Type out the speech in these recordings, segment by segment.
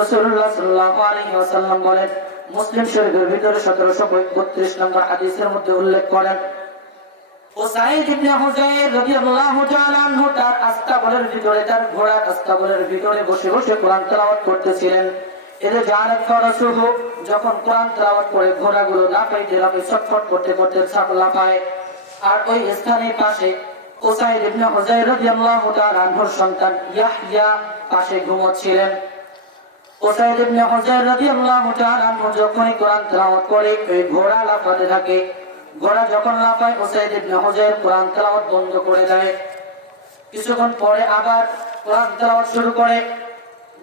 রাসূলুল্লাহ সাল্লাল্লাহু আলাইহি ওয়াসাল্লাম বলেন, মুসলিম শরীফের ভিতরে 1732 নম্বর হাদিসের মধ্যে উল্লেখ করেন, উসাইদ ইবনে হুযাইর রাদিয়াল্লাহু তাআলা আনহু তার আস্তাবলের ভিতরে, তার ঘোড়ার আস্তাবলের ভিতরে বসে বসে কোরআন তেলাওয়াত করতেছিলেন। এতে জানাত ফরাসুহু, যখন কোরআন তেলাওয়াত করে ঘোড়াগুলো লাফাইতে লাফাইতে ছটফট করতে করতে লাফায়। আর ওই স্থানের পাশে উসাইদ ইবনে হুযাইর রাদিয়াল্লাহু তাআলা আনহুর সন্তান ইয়াহইয়া পাশে ঘুমোচ্ছিলেন। উসাইদ ইবনে হুযাইর রাদিয়াল্লাহু তাআলা আনহু যখনই কোরআন তেলাওয়াত করে ওই ঘোড়া লাফাতে থাকে। ঘোড়া যখন লাফায় উসাইদ ইবনে হুযাইর কোরআন তেলাওয়াত বন্ধ করে দেয়। কিছুক্ষণ পরে আবার কোরআন তেলাওয়াত শুরু করে,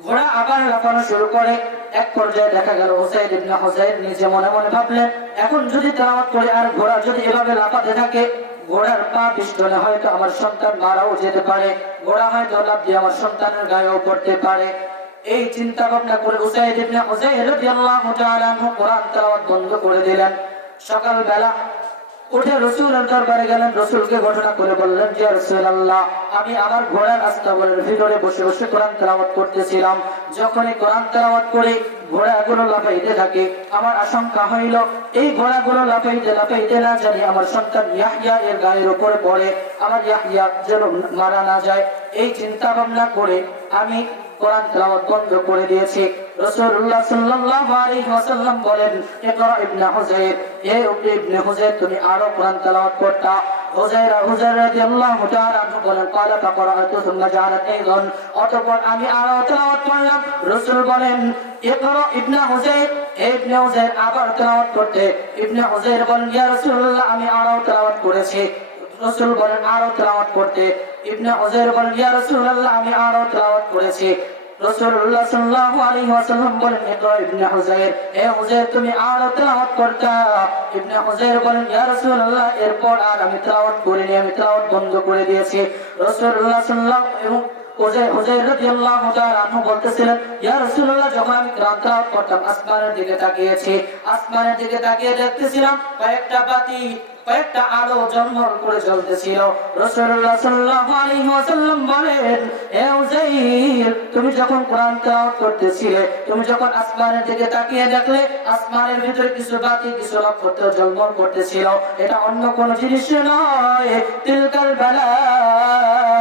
ঘোড়া আবার লাফানো শুরু করে। এক পর্যায়ে দেখা গেল উসাইদ ইবনে হুযাইর নিজে মনে মনে ভাবলেন, এখন যদি তেলাওয়াত করে আর ঘোড়া যদি এভাবে লাফাতে থাকে, ঘোড়ার পা পিছলে হয়তো আমার সন্তান মারাও যেতে পারে, ঘোড়া হয়তো লাফ দিয়ে আমার সন্তানের গায়েও পড়তে পারে। এই চিন্তা ভাবনা করে উসাইদ ইবনে হুযাইর রাদিয়াল্লাহু তাআলা আনহু কোরআন তেলাওয়াত বন্ধ করে দিলেন। সকালবেলা উঠে রাসূলের দরবারে গেলেন, রাসূলকে ঘটনা করে বললেন, ইয়া রাসূলুল্লাহ, আমি আমার ঘোড়ার আস্তাবলের ভিতরে বসে বসে কোরআন তেলাওয়াত করতেছিলাম। যখনই কোরআন তেলাওয়াত করে ঘোড়াগুলো লাফাইতে থাকে, আমার আশঙ্কা হইল এই ঘোড়াগুলো লাফাইতে লাফাইতে না জানি আমার সন্তান ইয়াহইয়া এর গায়ের উপরে পড়ে, আমার ইয়াহইয়া যেন মারা না যায়। এই চিন্তা ভাবনা করে আমি কোরআন তেলাওয়াত বন্ধ করে দিয়েছি। রাসূলুল্লাহ সাল্লাল্লাহু আলাইহি ওয়াসাল্লাম বলেন, ইকরা ইবনে হুযাইর, হে ইবনে হুযাইর, তুমি আরো কোরআন তেলাওয়াত করতা। হুযাইর রাদিয়াল্লাহু তাআলা আনহু বলেন, ক্বালা ফাকরাতু সুম্মা জাআলাত আইদান, অতঃপর আমি আরো তেলাওয়াত করলাম। রাসূল বলেন, ইকরা ইবনে হুযাইর, হে ইবনে হুযাইর আবার তেলাওয়াত করতে। ইবনে হুযাইর বলেন, ইয়া রাসূলুল্লাহ, আমি আরো তেলাওয়াত করেছি। রাসূল বলেন, আরো তেলাওয়াত করতে। ইবনে হুযাইর বলেন, ইয়া রাসূলুল্লাহ, আমি আরো তেলাওয়াত করেছি। রাসূলুল্লাহ সাল্লাল্লাহু আলাইহি ওয়াসাল্লাম বলেন, ইকরা ইবনে হুযাইর, হে হুযাইর তুমি আরো তেলাওয়াত করতা। ইবনে হুযাইর বলেন, ইয়া রাসূলুল্লাহ, এরপর আর আমি তেলাওয়াত করিনি, আমি তেলাওয়াত বন্ধ করে দিয়েছি। রাসূলুল্লাহ সাল্লাল্লাহু এবং হুযাইর রাদিয়াল্লাহু তাআলা আনহু বলতেছিলেন, ইয়া রাসূলুল্লাহ, যখন আমি কোরআন তেলাওয়াত করতাম আসমানের দিকে তাকিয়েছি, আসমানের দিকে তাকিয়ে দেখতেছিলাম কয়েকটা বাতি, কয়েকটা আলো ঝলমল করে জ্বলতেছিল। রাসূলুল্লাহ সাল্লাল্লাহু আলাইহি ওয়াসাল্লাম বলেন, হে হুযাইর, তুমি যখন কোরআন তেলাওয়াত করতেছিলে, তুমি যখন আসমানের দিকে তাকিয়ে দেখলে আসমানের ভিতরে কিছু বাতি, কিছু নক্ষত্র ঝলমল করতেছিল, এটা অন্য কোনো জিনিস নয়, তিলকাল মালায়েকা,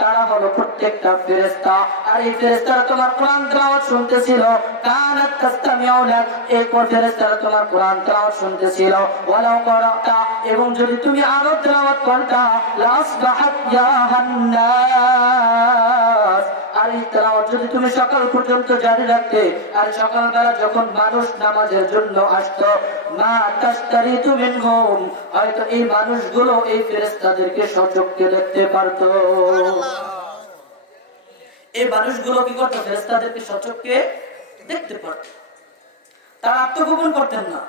তারা হলো প্রত্যেকটা ফেরেশতা। আর এই ফেরেশতারা তোমার কোরআন তেলাওয়াত শুনতেছিল। কানাত তাসতামিউ লাক, এই ফেরেশতারা তোমার কোরআন তেলাওয়াত শুনতেছিল। ওয়ালাউ করাতা, এবং যদি তুমি আরো তেলাওয়াত করতা, লাসবাহাত ইয়াহান্নাস, আর এই তেলাওয়াত যদি তুমি সকাল পর্যন্ত জারি রাখতে, আর সকালবেলা যখন মানুষ নামাজের জন্য আসতো, মা তাশতারিতু মিনহুম, হয়তো এই মানুষগুলো এই ফেরেশতাদেরকে সচক্ষে দেখতে পারতো। এই মানুষগুলো কি করতো? ফেরেশতাদেরকে সচক্ষে দেখতে পারতো। তারা আত্মগোপন করতেন না।